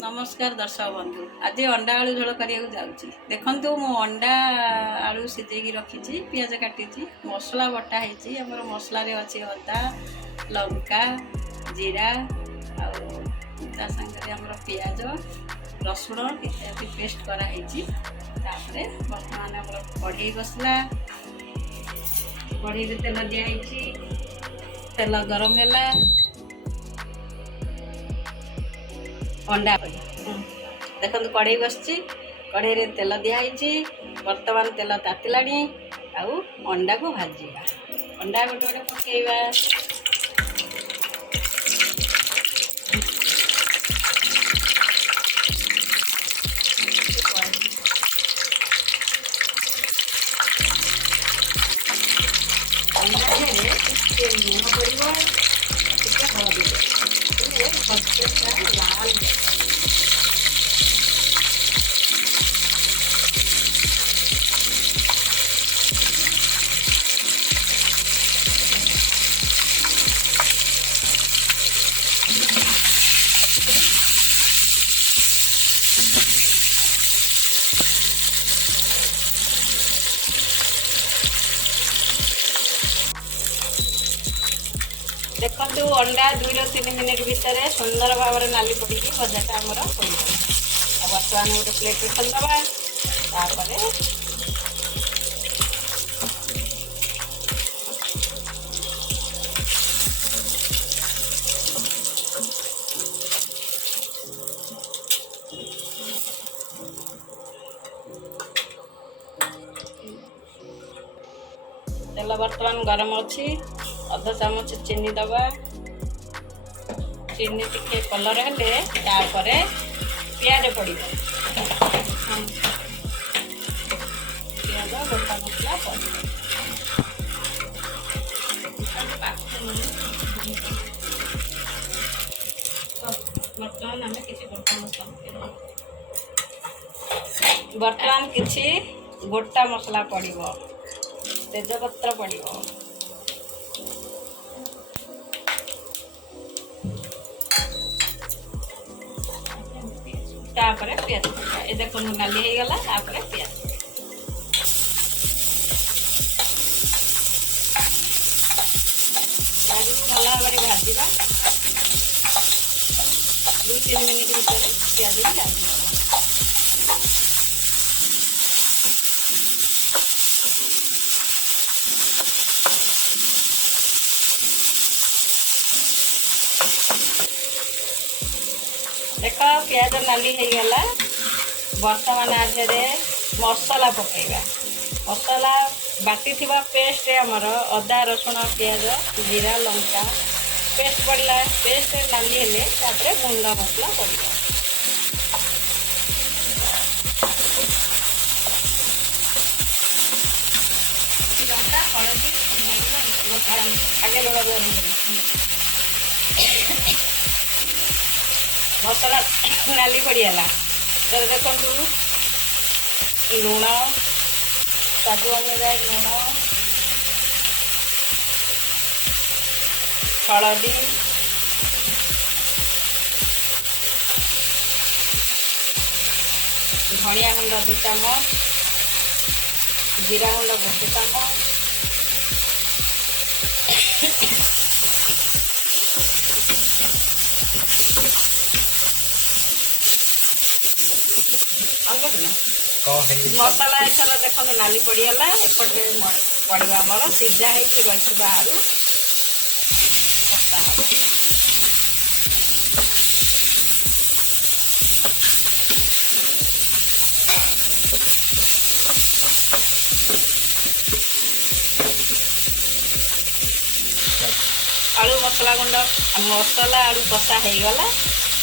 नमस्कार दर्शक बंधु। आज अंडा आलू झोल करिया जाऊँगी। देखु मु अंडा आलू सिझे रखी पियाज काटी मसला बटा है आमर मसला अच्छी अदा लंका जीरा आगे आमर पियाज रसुण इत्यादि पेस्ट कराई। बर्तमान कढ़ई बसला कढ़ई तेल दिखाई तेल गरम है अंडा देखो कढ़ई बस कढ़ई तेल दिखाई बर्तमान तेल तातिला अंडा को भाजा अंडा गोटे गोटे पकईवा अंडा लुण पड़ो हलदी लाल देखु अंडा 2 ରୁ 3 मिनिट भितर सुंदर भाव में नाली पड़ी भजाटा आमर बर्तमान गोटे प्लेट में खोलदबा तेल बर्तमान गरम अच्छी अधा चामच चीनी दबा चीनी टिके कलर हेले तापर पियाज पड़ पियाज गोटा मसला बर्तमान आम किसी गोटा मसला बर्तमान किसी गोटा मसला पड़ो तेजपत्र पड़ो तापर पियाज ये देखो नाली हो गला तापर पियाज भल भाव में भाजा 2-3 मिनिट भितर पियाज भी भाजी देख पियाज नाली हो गला बर्तमान आधे मसला पकेगा मसला बाटी थिबा पेस्ट आमर अदा रसुण पियाज जीरा लंका पेस्ट पड़ला पेस्ट नाली हेले तापर गुंडा मसला पड़ेगा लंका हलदी आगे लुण मसला नाली पड़गला तो देखो लुण स्वाद अनुसार लुण हलदी धनिया गुंड 2 चामच जीरा गुंड 1 चामच मसला ऐसा देखो नाली पड़गला एपटे पड़ो आमर सीझा हो रही आलू आलू मसला गुंड मसला आलू कषा हो गला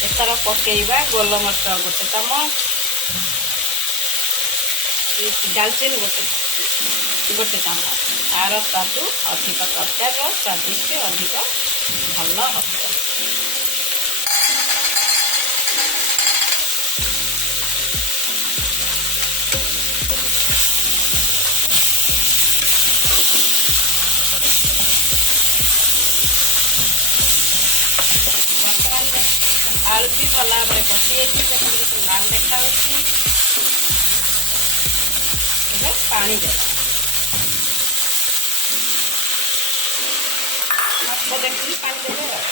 एथर पकेबा गोल मरिच 1 चामच दालचीनी गोटे चामच तार स्वाद अधिक तरकार स्वादिष्ट अधिक भल हम आलू भी ଭଲ ଭାବରେ କଷି ହେଇଛି। ଦେଖନ୍ତୁ କେତେ ଲାଲ ଦେଖାଯାଉଛି। ଏବେ ପାଣି ଦେବା। ମାପ ଦେଖିକି ପାଣି ଦେବେ ଆଉ।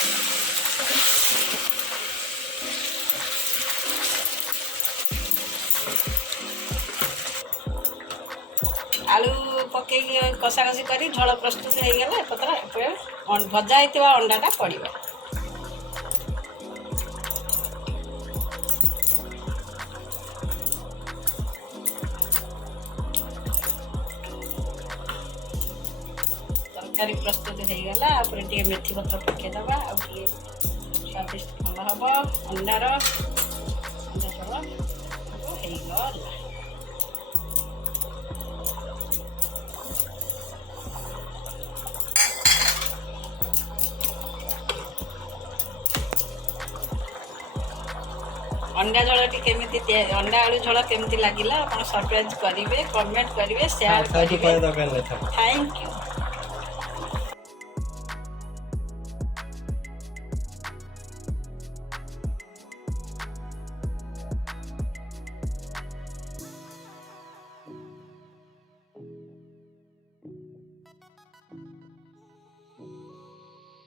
ଆଳୁ ପକେଇକି କଷାକଷି କରି ଝୋଳ ପ୍ରସ୍ତୁତ ହେଇଗଲା। ଭଜା ହେଇଥିବା ଅଣ୍ଡାଟା ପଡ଼ିବ। ତରକାରୀ ପ୍ରସ୍ତୁତ ହେଇଗଲା। ଉପରେ ଟିକେ ମେଥି ପତ୍ର ପକେଇଦେବା। ଆଉ ଟିକେ ସ୍ୱାଦିଷ୍ଟ ଭଲ ହେବ। ଅଣ୍ଡା ଝୋଳ ହେଇଗଲା। ଅଣ୍ଡା ଆଳୁ ଝୋଳ କେମିତି ଲାଗିଲା ଆପଣ ସରପ୍ରାଇଜ୍ କରିବେ, କମେଣ୍ଟ କରିବେ, ସେୟାର କରିବେ। Thank you.